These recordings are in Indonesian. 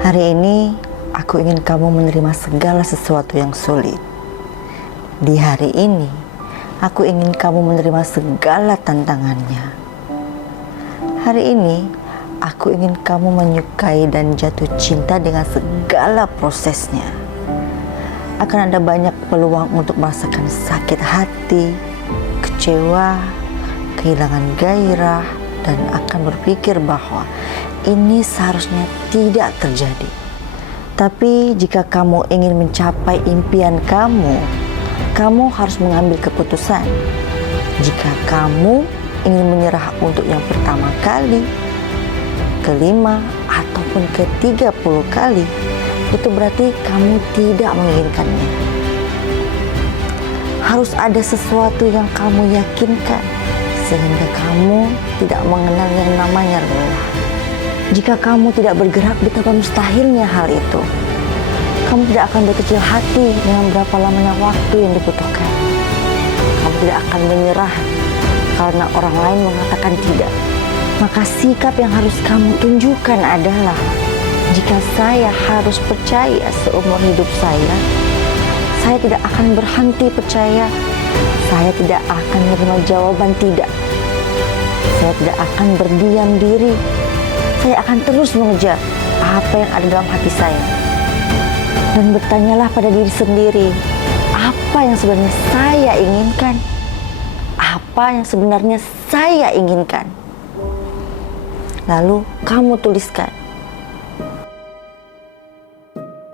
Hari ini aku ingin kamu menerima segala sesuatu yang sulit. Di hari ini aku ingin kamu menerima segala tantangannya. Hari ini aku ingin kamu menyukai dan jatuh cinta dengan segala prosesnya. Akan ada banyak peluang untuk merasakan sakit hati, kecewa, kehilangan gairah, dan akan berpikir bahwa ini seharusnya tidak terjadi. Tapi jika kamu ingin mencapai impian kamu harus mengambil keputusan. Jika kamu ingin menyerah untuk yang pertama kali, kelima, ataupun ke-30 kali, itu berarti kamu tidak menginginkannya. Harus ada sesuatu yang kamu yakinkan, sehingga kamu tidak mengenal yang namanya lelah. Jika kamu tidak bergerak, betapa mustahilnya hal itu. Kamu tidak akan berkecil hati dengan berapa lamanya waktu yang dibutuhkan. Kamu tidak akan menyerah karena orang lain mengatakan tidak. Maka sikap yang harus kamu tunjukkan adalah, jika saya harus percaya seumur hidup saya tidak akan berhenti percaya. Saya tidak akan menerima jawaban tidak. Saya tidak akan berdiam diri. Saya akan terus mengejar apa yang ada dalam hati saya. Dan bertanyalah pada diri sendiri, apa yang sebenarnya saya inginkan? Apa yang sebenarnya saya inginkan? Lalu kamu tuliskan.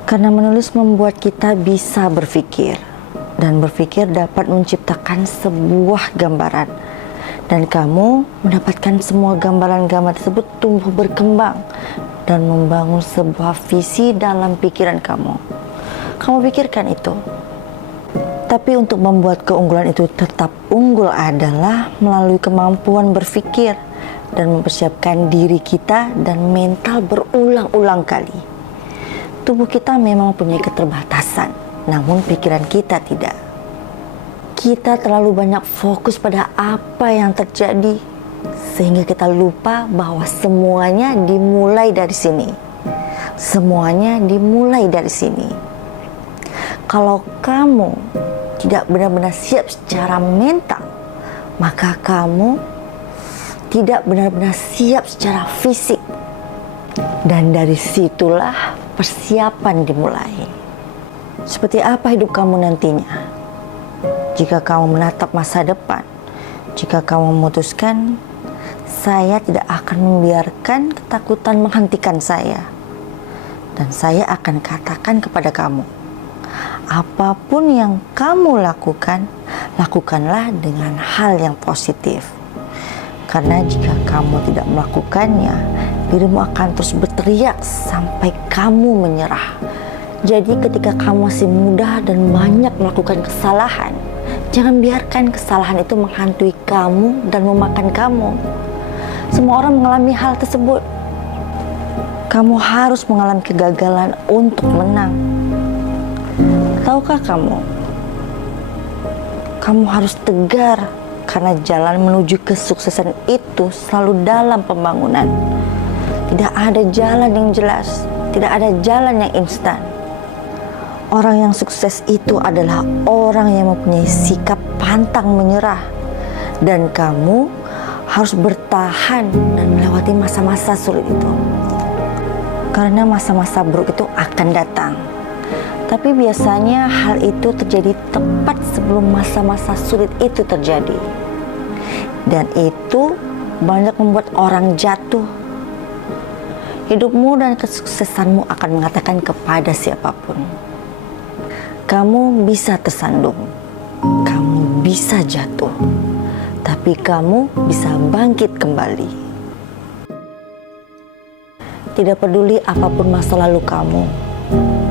Karena menulis membuat kita bisa berpikir. Dan berpikir dapat menciptakan sebuah gambaran. Dan kamu mendapatkan semua gambaran-gambaran tersebut tumbuh berkembang dan membangun sebuah visi dalam pikiran kamu. Kamu pikirkan itu. Tapi untuk membuat keunggulan itu tetap unggul adalah melalui kemampuan berpikir dan mempersiapkan diri kita dan mental berulang-ulang kali. Tubuh kita memang punya keterbatasan, namun pikiran kita tidak. Kita terlalu banyak fokus pada apa yang terjadi, sehingga kita lupa bahwa semuanya dimulai dari sini. Semuanya dimulai dari sini. Kalau kamu tidak benar-benar siap secara mental, maka kamu tidak benar-benar siap secara fisik. Dan dari situlah persiapan dimulai. Seperti apa hidup kamu nantinya? Jika kamu menatap masa depan, jika kamu memutuskan, saya tidak akan membiarkan ketakutan menghentikan saya. Dan saya akan katakan kepada kamu, apapun yang kamu lakukan, lakukanlah dengan hal yang positif. Karena jika kamu tidak melakukannya, dirimu akan terus berteriak sampai kamu menyerah. Jadi ketika kamu masih muda dan banyak melakukan kesalahan, jangan biarkan kesalahan itu menghantui kamu dan memakan kamu. Semua orang mengalami hal tersebut. Kamu harus mengalami kegagalan untuk menang. Tahukah kamu? Kamu harus tegar karena jalan menuju kesuksesan itu selalu dalam pembangunan. Tidak ada jalan yang jelas, tidak ada jalan yang instan. Orang yang sukses itu adalah orang yang mempunyai sikap pantang menyerah. Dan kamu harus bertahan dan melewati masa-masa sulit itu. Karena masa-masa buruk itu akan datang. Tapi biasanya hal itu terjadi tepat sebelum masa-masa sulit itu terjadi. Dan itu banyak membuat orang jatuh. Hidupmu dan kesuksesanmu akan mengatakan kepada siapapun, kamu bisa tersandung, kamu bisa jatuh, tapi kamu bisa bangkit kembali. Tidak peduli apapun masa lalu kamu,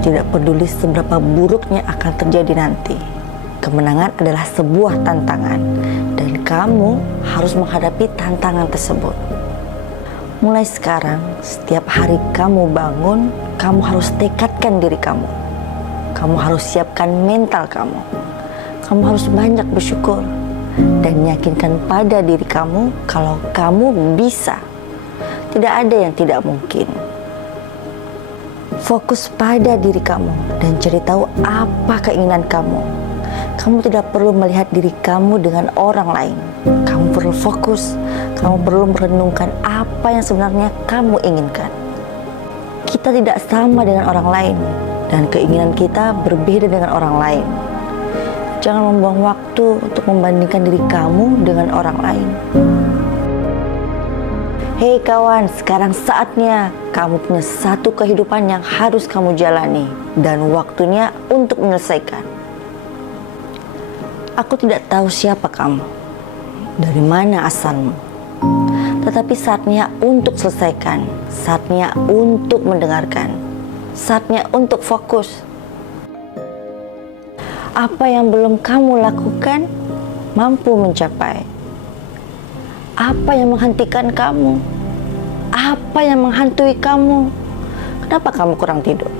tidak peduli seberapa buruknya akan terjadi nanti. Kemenangan adalah sebuah tantangan, dan kamu harus menghadapi tantangan tersebut. Mulai sekarang, setiap hari kamu bangun, kamu harus tekadkan diri kamu. Kamu harus siapkan mental kamu. Kamu harus banyak bersyukur dan yakinkan pada diri kamu kalau kamu bisa. Tidak ada yang tidak mungkin. Fokus pada diri kamu dan cari tahu apa keinginan kamu. Kamu tidak perlu melihat diri kamu dengan orang lain. Kamu perlu fokus, kamu perlu merenungkan apa yang sebenarnya kamu inginkan. Kita tidak sama dengan orang lain dan keinginan kita berbeda dengan orang lain. Jangan membuang waktu untuk membandingkan diri kamu dengan orang lain. Hei kawan, sekarang saatnya kamu punya satu kehidupan yang harus kamu jalani dan waktunya untuk menyelesaikan. Aku tidak tahu siapa kamu, dari mana asalmu, tetapi saatnya untuk selesaikan, saatnya untuk mendengarkan, saatnya untuk fokus. Apa yang belum kamu lakukan mampu mencapai. Apa yang menghentikan kamu? Apa yang menghantui kamu? Kenapa kamu kurang tidur?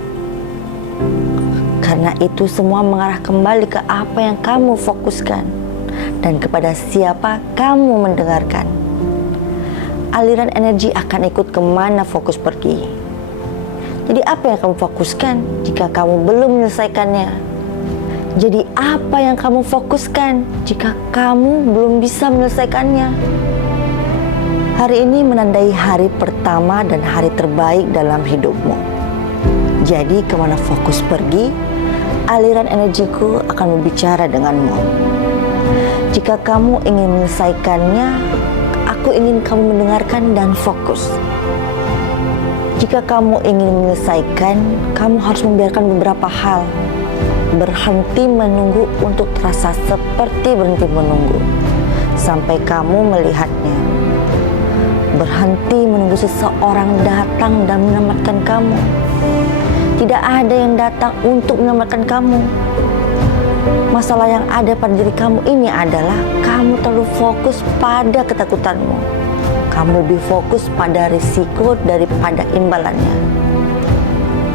Karena itu semua mengarah kembali ke apa yang kamu fokuskan dan kepada siapa kamu mendengarkan. Aliran energi akan ikut kemana fokus pergi. Jadi apa yang kamu fokuskan jika kamu belum menyelesaikannya? Jadi apa yang kamu fokuskan jika kamu belum bisa menyelesaikannya? Hari ini menandai hari pertama dan hari terbaik dalam hidupmu. Jadi kemana fokus pergi, aliran energiku akan berbicara denganmu. Jika kamu ingin menyelesaikannya, aku ingin kamu mendengarkan dan fokus. Jika kamu ingin menyelesaikan, kamu harus membiarkan beberapa hal. Berhenti menunggu untuk terasa seperti berhenti menunggu sampai kamu melihatnya. Berhenti menunggu seseorang datang dan menyelamatkan kamu. Tidak ada yang datang untuk menyelamatkan kamu. Masalah yang ada pada diri kamu ini adalah kamu terlalu fokus pada ketakutanmu. Kamu lebih fokus pada risiko daripada imbalannya.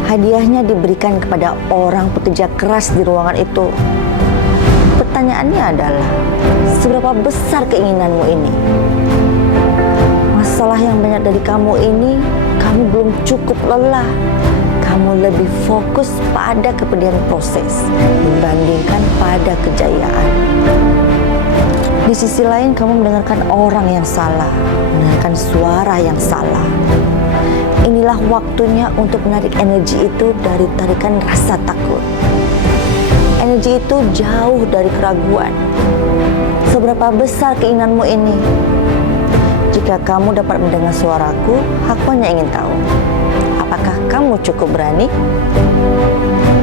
Hadiahnya diberikan kepada orang pekerja keras di ruangan itu. Pertanyaannya adalah, seberapa besar keinginanmu ini? Masalah yang banyak dari kamu ini, kamu belum cukup lelah. Kamu lebih fokus pada kepedihan proses dibandingkan pada kejayaan. Di sisi lain, kamu mendengarkan orang yang salah, mendengarkan suara yang salah. Inilah waktunya untuk menarik energi itu dari tarikan rasa takut. Energi itu jauh dari keraguan. Seberapa besar keinginanmu ini? Jika kamu dapat mendengar suaraku, aku hanya ingin tahu, apakah kamu cukup berani?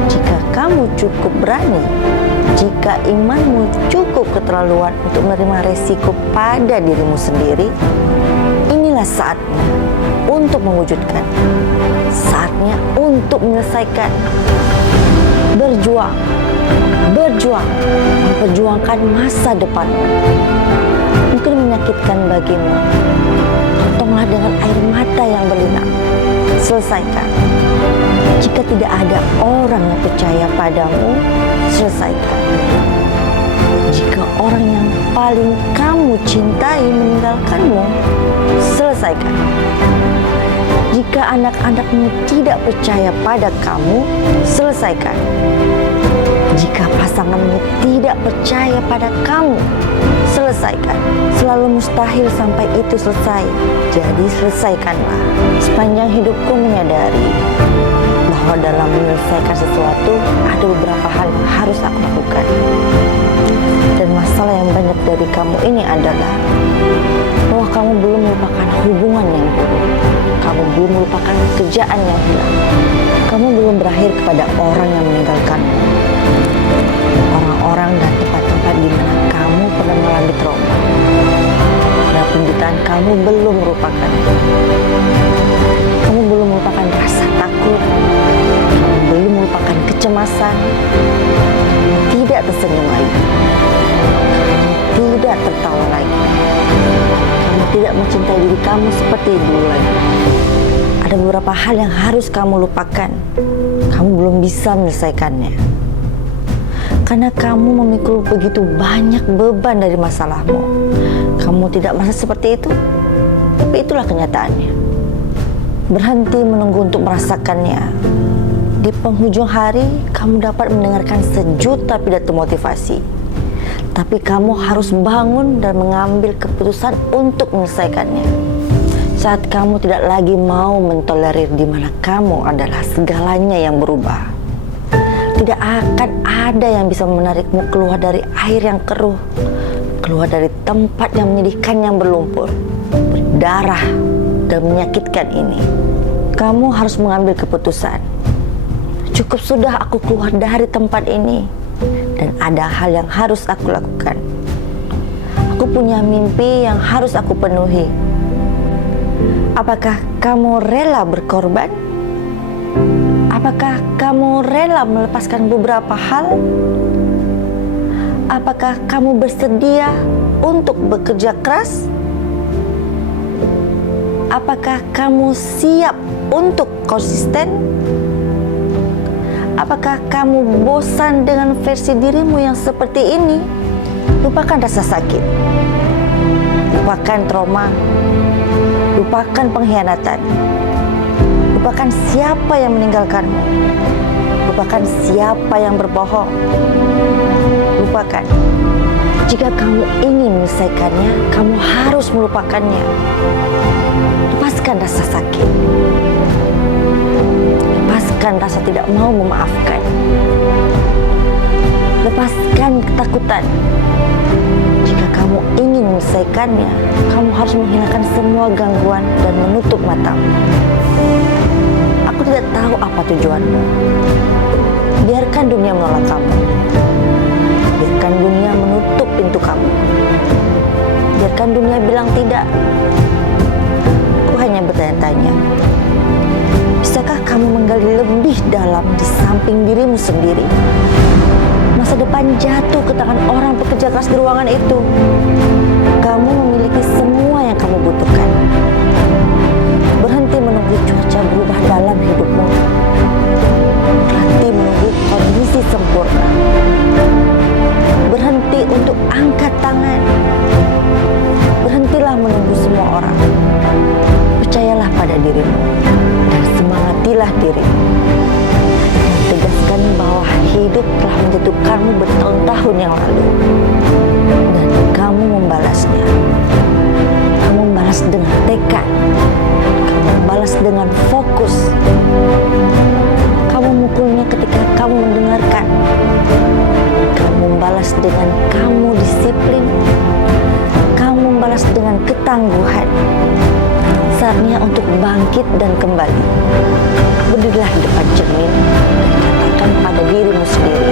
Jika kamu cukup berani, jika imanmu cukup keterlaluan untuk menerima resiko pada dirimu sendiri, inilah saatnya untuk mewujudkan. Saatnya untuk menyelesaikan. Berjuang, memperjuangkan masa depanmu. Mungkin menyakitkan bagimu. Potonglah dengan air mata yang berlinang. Selesaikan. Jika tidak ada orang yang percaya padamu, selesaikan. Jika orang yang paling kamu cintai meninggalkanmu, selesaikan. Jika anak-anakmu tidak percaya pada kamu, selesaikan. Jika pasanganmu tidak percaya pada kamu, selesaikan. Selalu mustahil sampai itu selesai, jadi selesaikanlah. Sepanjang hidupku menyadari bahwa dalam menyelesaikan sesuatu ada beberapa hal yang harus aku lakukan. Dan masalah yang banyak dari kamu ini adalah bahwa kamu belum melupakan hubungan yang buruk. Kamu belum melupakan kerjaan yang hilang. Kamu belum berakhir kepada orang yang meninggalkanmu. Orang-orang dan tempat-tempat di mana kamu pernah mengalami trauma. Dan penderitaan kamu belum merupakan. Kamu belum melupakan rasa takut. Kamu belum melupakan kecemasan. Kamu tidak tersenyum lagi. Kamu tidak tertawa lagi. Kamu tidak mencintai diri kamu seperti dulu lagi. Ada beberapa hal yang harus kamu lupakan. Kamu belum bisa menyelesaikannya. Karena kamu memikul begitu banyak beban dari masalahmu. Kamu tidak merasa seperti itu, tapi itulah kenyataannya. Berhenti menunggu untuk merasakannya. Di penghujung hari, kamu dapat mendengarkan sejuta pidato motivasi. Tapi kamu harus bangun dan mengambil keputusan untuk menyelesaikannya. Saat kamu tidak lagi mau mentolerir di mana kamu adalah segalanya yang berubah. Tidak akan ada yang bisa menarikmu keluar dari air yang keruh, keluar dari tempat yang menyedihkan yang berlumpur, berdarah, dan menyakitkan ini. Kamu harus mengambil keputusan. Cukup sudah aku keluar dari tempat ini, dan ada hal yang harus aku lakukan. Aku punya mimpi yang harus aku penuhi. Apakah kamu rela berkorban? Apakah kamu rela melepaskan beberapa hal? Apakah kamu bersedia untuk bekerja keras? Apakah kamu siap untuk konsisten? Apakah kamu bosan dengan versi dirimu yang seperti ini? Lupakan rasa sakit, lupakan trauma, lupakan pengkhianatan, lupakan siapa yang meninggalkanmu, lupakan siapa yang berbohong, lupakan. Jika kamu ingin menyelesaikannya, kamu harus melupakannya. Lepaskan rasa sakit, lepaskan rasa tidak mau memaafkan, lepaskan ketakutan. Jika kamu ingin menyelesaikannya, kamu harus menghilangkan semua gangguan dan menutup matamu. Aku tidak tahu apa tujuanmu. Biarkan dunia menolak kamu. Biarkan dunia menutup pintu kamu. Biarkan dunia bilang tidak. Aku hanya bertanya-tanya, bisakah kamu menggali lebih dalam di samping dirimu sendiri? Masa depan jatuh ke tangan orang pekerja keras di ruangan itu. Kamu memiliki semua yang kamu butuhkan. Berhenti menunggu cuaca berubah dalam hidupmu. Berhenti menunggu kondisi sempurna. Berhenti untuk angkat tangan. Berhentilah menunggu semua orang. Percayalah pada dirimu dan semangatilah dirimu. Tegaskan bahwa hidup telah menjatuhkanmu bertahun-tahun yang lalu, dan kamu membalasnya. Kamu membalas dengan tekad. Kamu membalas dengan fokus. Kamu memukulnya ketika kamu mendengarkan. Kamu membalas dengan kamu disiplin. Kamu membalas dengan ketangguhan. Saatnya untuk bangkit dan kembali. Berdirilah di depan cermin dan katakan pada dirimu sendiri,